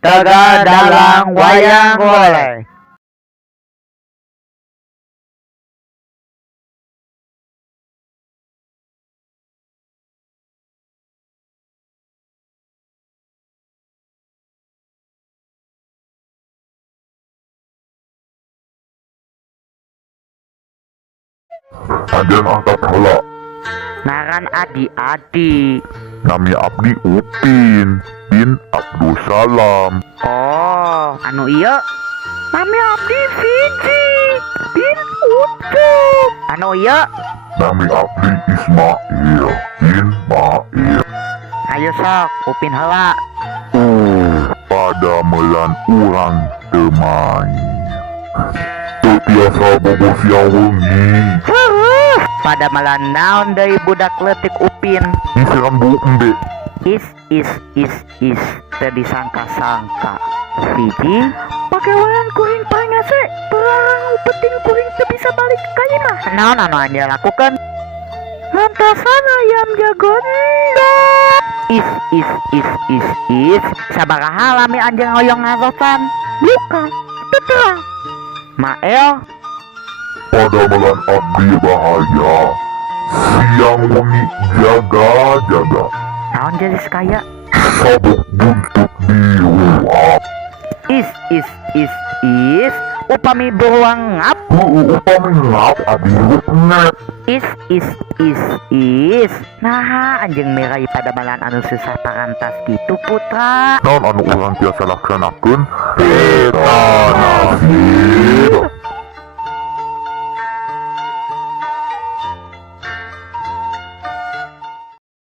Tega dalang wayang golek. Aden angkat heula. Ngaran Adi-Adi. Nami abdi Upin bin Abdul Salam. Oh, anu iya. Nami abdi Fiji bin Ucup. Anu iya. Nami abdi Ismail bin Mail. Ayo sok, Upin heula. Pada melan urang temain. Teu tiasa bobo siang wengi. Pada melandaun dari budak letik Upin. Isiran bu embe. Is tadi sangka-sangka Fiji pakai wayan kuring pangase perang upeting kuring teu bisa balik ka imah. Naon anu anja lakukan? Lantasan ayam jagon. Is sabaraha lami anjing ngoyong ngarosan? Bukan, betul. Mael, Pada melan abdi bahaya. Siang wengi jaga-jaga. naon jadi kaya? Sabuk buntut diuap. Is upami beruang ngap. Upami ngap adi rupnet. Is nah anjing merai pada malan anu susah parantas gitu putra. Naon anu urang tiasa laksanakeun? Eta nasib.